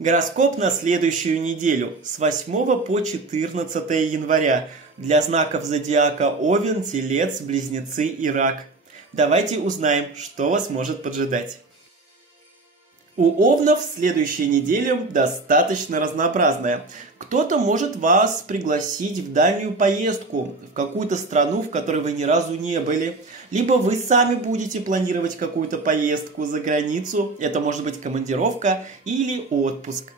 Гороскоп на следующую неделю с 8 по 14 января для знаков зодиака Овен, Телец, Близнецы и Рак. Давайте узнаем, что вас может поджидать. У овнов следующая неделя достаточно разнообразная. Кто-то может вас пригласить в дальнюю поездку, в какую-то страну, в которой вы ни разу не были. Либо вы сами будете планировать какую-то поездку за границу. Это может быть командировка или отпуск.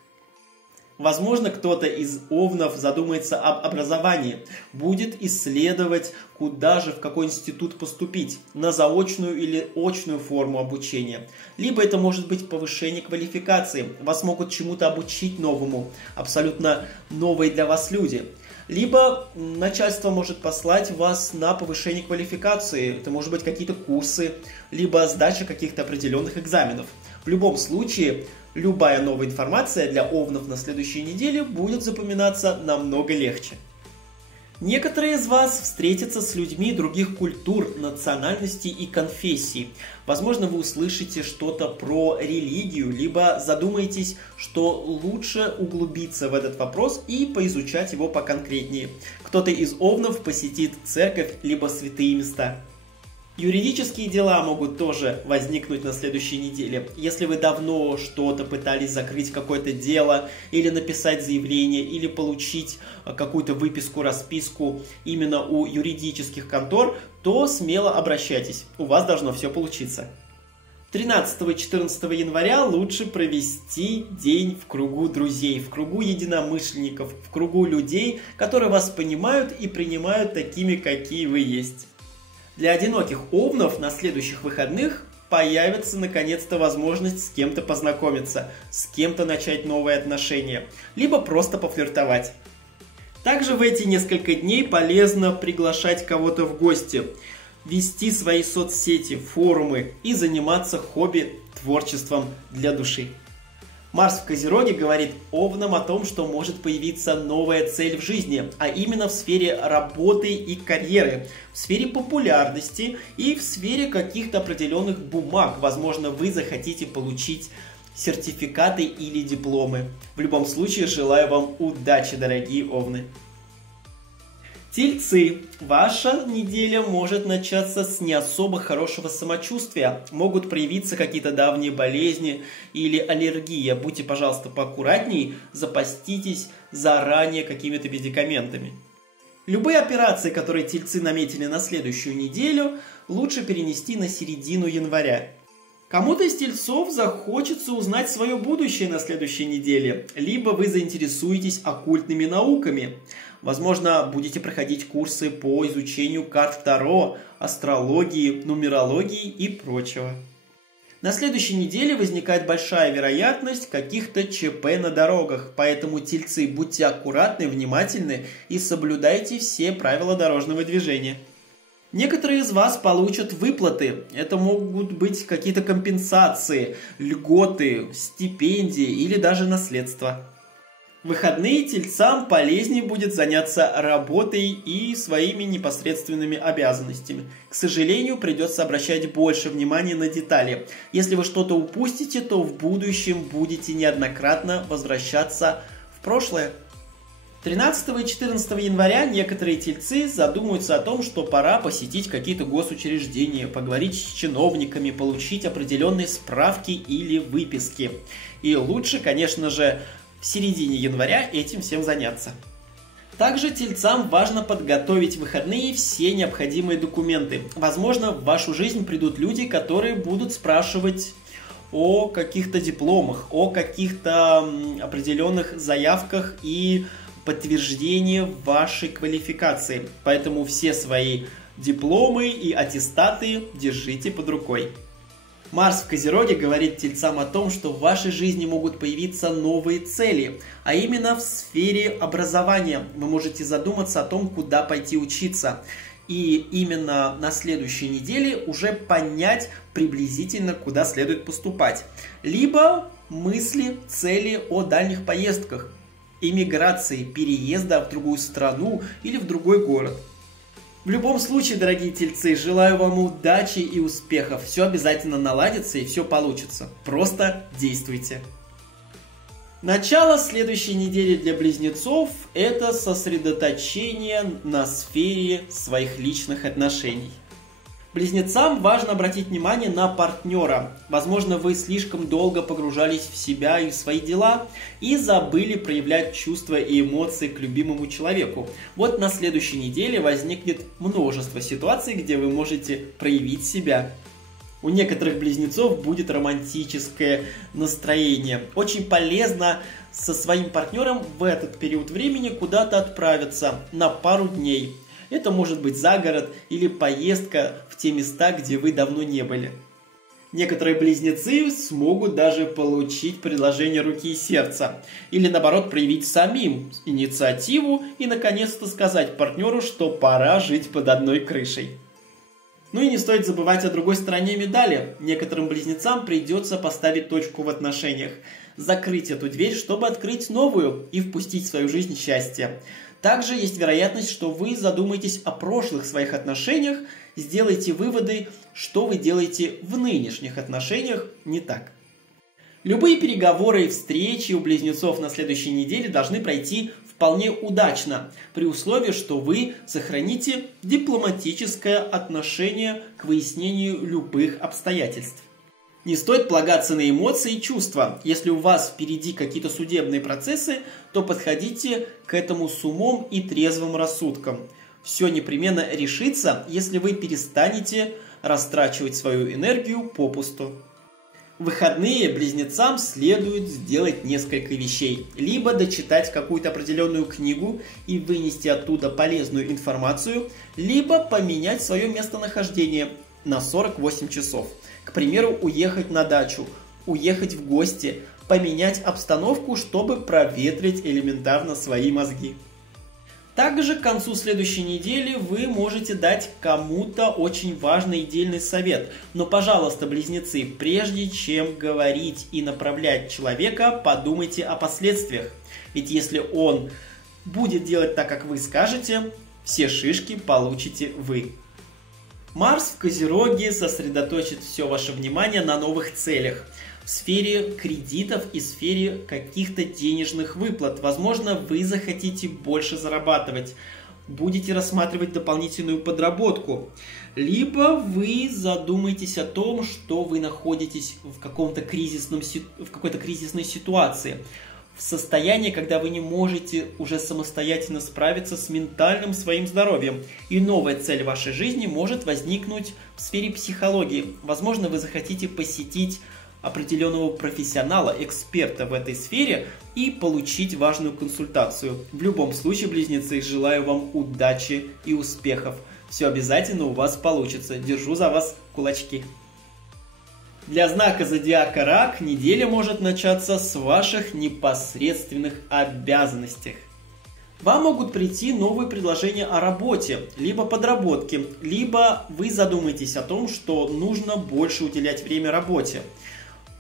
Возможно, кто-то из овнов задумается об образовании, будет исследовать, куда же, в какой институт поступить, на заочную или очную форму обучения. Либо это может быть повышение квалификации, вас могут чему-то обучить новому, абсолютно новые для вас люди. Либо начальство может послать вас на повышение квалификации, это может быть какие-то курсы, либо сдача каких-то определенных экзаменов. В любом случае, любая новая информация для овнов на следующей неделе будет запоминаться намного легче. Некоторые из вас встретятся с людьми других культур, национальностей и конфессий. Возможно, вы услышите что-то про религию, либо задумаетесь, что лучше углубиться в этот вопрос и поизучать его поконкретнее. Кто-то из овнов посетит церковь, либо святые места. Юридические дела могут тоже возникнуть на следующей неделе. Если вы давно что-то пытались закрыть, какое-то дело, или написать заявление, или получить какую-то выписку, расписку именно у юридических контор, то смело обращайтесь, у вас должно все получиться. 13 и 14 января лучше провести день в кругу друзей, в кругу единомышленников, в кругу людей, которые вас понимают и принимают такими, какие вы есть. Для одиноких овнов на следующих выходных появится наконец-то возможность с кем-то познакомиться, с кем-то начать новые отношения, либо просто пофлиртовать. Также в эти несколько дней полезно приглашать кого-то в гости, вести свои соцсети, форумы и заниматься хобби творчеством для души. Марс в Козероге говорит овнам о том, что может появиться новая цель в жизни, а именно в сфере работы и карьеры, в сфере популярности и в сфере каких-то определенных бумаг. Возможно, вы захотите получить сертификаты или дипломы. В любом случае, желаю вам удачи, дорогие овны! Тельцы, ваша неделя может начаться с не особо хорошего самочувствия. Могут проявиться какие-то давние болезни или аллергия. Будьте, пожалуйста, поаккуратней, запаститесь заранее какими-то медикаментами. Любые операции, которые тельцы наметили на следующую неделю, лучше перенести на середину января. Кому-то из тельцов захочется узнать свое будущее на следующей неделе, либо вы заинтересуетесь оккультными науками. Возможно, будете проходить курсы по изучению карт Таро, астрологии, нумерологии и прочего. На следующей неделе возникает большая вероятность каких-то ЧП на дорогах, поэтому, тельцы, будьте аккуратны, внимательны и соблюдайте все правила дорожного движения. Некоторые из вас получат выплаты. Это могут быть какие-то компенсации, льготы, стипендии или даже наследство. В выходные тельцам полезнее будет заняться работой и своими непосредственными обязанностями. К сожалению, придется обращать больше внимания на детали. Если вы что-то упустите, то в будущем будете неоднократно возвращаться в прошлое. 13 и 14 января некоторые тельцы задумаются о том, что пора посетить какие-то госучреждения, поговорить с чиновниками, получить определенные справки или выписки. И лучше, конечно же, в середине января этим всем заняться. Также тельцам важно подготовить в выходные все необходимые документы. Возможно, в вашу жизнь придут люди, которые будут спрашивать о каких-то дипломах, о каких-то определенных заявках и подтверждении вашей квалификации. Поэтому все свои дипломы и аттестаты держите под рукой. Марс в Козероге говорит тельцам о том, что в вашей жизни могут появиться новые цели, а именно в сфере образования. Вы можете задуматься о том, куда пойти учиться. И именно на следующей неделе уже понять приблизительно, куда следует поступать. Либо мысли, цели о дальних поездках, эмиграции, переезда в другую страну или в другой город. В любом случае, дорогие тельцы, желаю вам удачи и успехов. Все обязательно наладится и все получится. Просто действуйте. Начало следующей недели для близнецов – это сосредоточение на сфере своих личных отношений. Близнецам важно обратить внимание на партнера. Возможно, вы слишком долго погружались в себя и в свои дела и забыли проявлять чувства и эмоции к любимому человеку. Вот на следующей неделе возникнет множество ситуаций, где вы можете проявить себя. У некоторых близнецов будет романтическое настроение. Очень полезно со своим партнером в этот период времени куда-то отправиться на пару дней. Это может быть за город или поездка в те места, где вы давно не были. Некоторые близнецы смогут даже получить предложение руки и сердца. Или наоборот проявить самим инициативу и наконец-то сказать партнеру, что пора жить под одной крышей. Ну и не стоит забывать о другой стороне медали. Некоторым близнецам придется поставить точку в отношениях, закрыть эту дверь, чтобы открыть новую и впустить в свою жизнь счастье. Также есть вероятность, что вы задумаетесь о прошлых своих отношениях, сделаете выводы, что вы делаете в нынешних отношениях не так. Любые переговоры и встречи у близнецов на следующей неделе должны пройти вполне удачно, при условии, что вы сохраните дипломатическое отношение к выяснению любых обстоятельств. Не стоит полагаться на эмоции и чувства. Если у вас впереди какие-то судебные процессы, то подходите к этому с умом и трезвым рассудком. Все непременно решится, если вы перестанете растрачивать свою энергию попусту. В выходные близнецам следует сделать несколько вещей. Либо дочитать какую-то определенную книгу и вынести оттуда полезную информацию, либо поменять свое местонахождение на 48 часов. К примеру, уехать на дачу, уехать в гости, поменять обстановку, чтобы проветрить элементарно свои мозги. Также к концу следующей недели вы можете дать кому-то очень важный и дельный совет. Но, пожалуйста, близнецы, прежде чем говорить и направлять человека, подумайте о последствиях. Ведь если он будет делать так, как вы скажете, все шишки получите вы. Марс в Козероге сосредоточит все ваше внимание на новых целях. В сфере кредитов и сфере каких-то денежных выплат. Возможно, вы захотите больше зарабатывать, будете рассматривать дополнительную подработку. Либо вы задумаетесь о том, что вы находитесь в какой-то кризисной ситуации. В состоянии, когда вы не можете уже самостоятельно справиться с ментальным своим здоровьем. И новая цель вашей жизни может возникнуть в сфере психологии. Возможно, вы захотите посетить определенного профессионала, эксперта в этой сфере и получить важную консультацию. В любом случае, близнецы, желаю вам удачи и успехов. Все обязательно у вас получится. Держу за вас кулачки. Для знака зодиака Рак неделя может начаться с ваших непосредственных обязанностей. Вам могут прийти новые предложения о работе, либо подработке, либо вы задумаетесь о том, что нужно больше уделять время работе.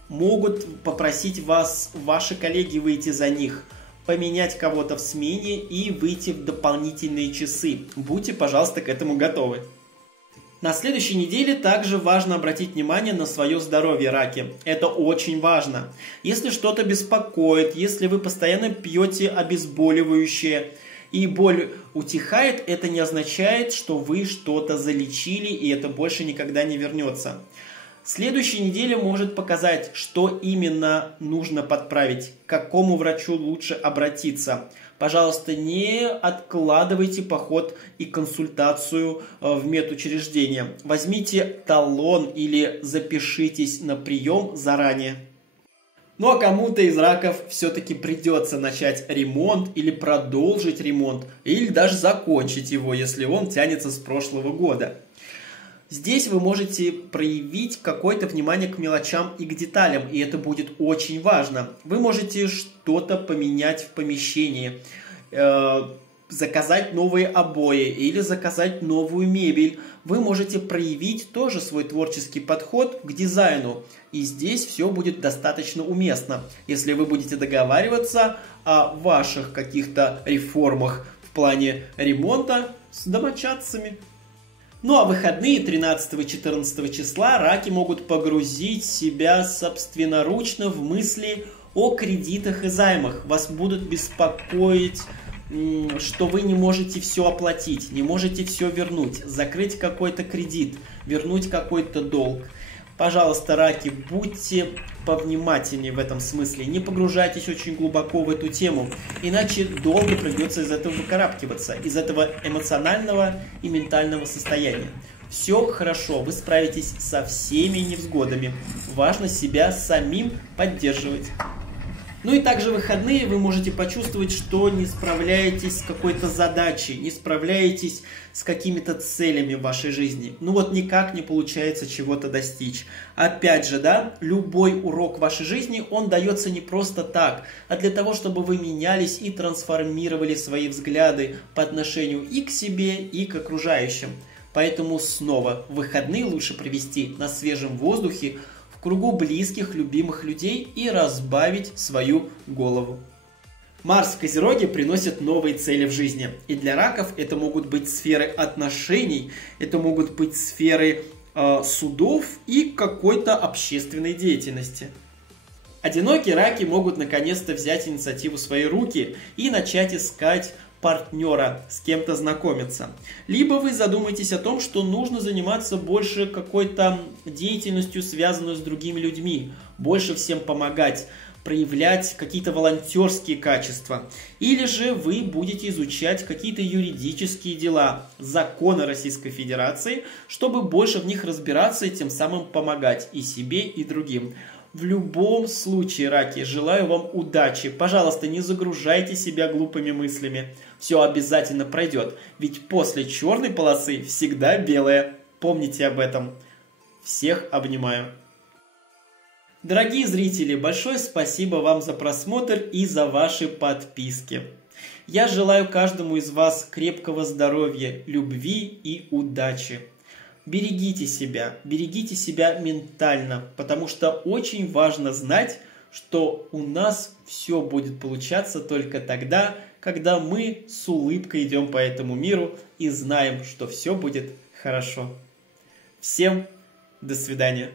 Могут попросить вас ваши коллеги выйти за них, поменять кого-то в смене и выйти в дополнительные часы. Будьте, пожалуйста, к этому готовы. На следующей неделе также важно обратить внимание на свое здоровье, раки. Это очень важно. Если что-то беспокоит, если вы постоянно пьете обезболивающее и боль утихает, это не означает, что вы что-то залечили и это больше никогда не вернется. Следующая неделя может показать, что именно нужно подправить, к какому врачу лучше обратиться. Пожалуйста, не откладывайте поход и консультацию в медучреждение. Возьмите талон или запишитесь на прием заранее. Ну а кому-то из раков все-таки придется начать ремонт или продолжить ремонт, или даже закончить его, если он тянется с прошлого года. Здесь вы можете проявить какое-то внимание к мелочам и к деталям, и это будет очень важно. Вы можете что-то поменять в помещении, заказать новые обои или заказать новую мебель. Вы можете проявить тоже свой творческий подход к дизайну, и здесь все будет достаточно уместно, если вы будете договариваться о ваших каких-то реформах в плане ремонта с домочадцами. Ну а выходные 13-14 числа раки могут погрузить себя собственноручно в мысли о кредитах и займах. Вас будут беспокоить, что вы не можете все оплатить, не можете все вернуть, закрыть какой-то кредит, вернуть какой-то долг. Пожалуйста, раки, будьте повнимательнее в этом смысле, не погружайтесь очень глубоко в эту тему, иначе долго придется из этого выкарабкиваться, из этого эмоционального и ментального состояния. Все хорошо, вы справитесь со всеми невзгодами, важно себя самим поддерживать. Ну и также в выходные вы можете почувствовать, что не справляетесь с какой-то задачей, не справляетесь с какими-то целями в вашей жизни. Ну вот никак не получается чего-то достичь. Опять же, да, любой урок вашей жизни, он дается не просто так, а для того, чтобы вы менялись и трансформировали свои взгляды по отношению и к себе, и к окружающим. Поэтому снова выходные лучше провести на свежем воздухе, в кругу близких, любимых людей и разбавить свою голову. Марс в Козероге приносит новые цели в жизни. И для раков это могут быть сферы отношений, это могут быть сферы судов и какой-то общественной деятельности. Одинокие раки могут наконец-то взять инициативу в свои руки и начать искать партнера, с кем-то знакомиться. Либо вы задумаетесь о том, что нужно заниматься больше какой-то деятельностью, связанной с другими людьми, больше всем помогать, проявлять какие-то волонтерские качества. Или же вы будете изучать какие-то юридические дела, законы Российской Федерации, чтобы больше в них разбираться и тем самым помогать и себе, и другим. В любом случае, раки, желаю вам удачи. Пожалуйста, не загружайте себя глупыми мыслями. Все обязательно пройдет, ведь после черной полосы всегда белая. Помните об этом. Всех обнимаю. Дорогие зрители, большое спасибо вам за просмотр и за ваши подписки. Я желаю каждому из вас крепкого здоровья, любви и удачи. Берегите себя ментально, потому что очень важно знать, что у нас все будет получаться только тогда, когда мы с улыбкой идем по этому миру и знаем, что все будет хорошо. Всем до свидания.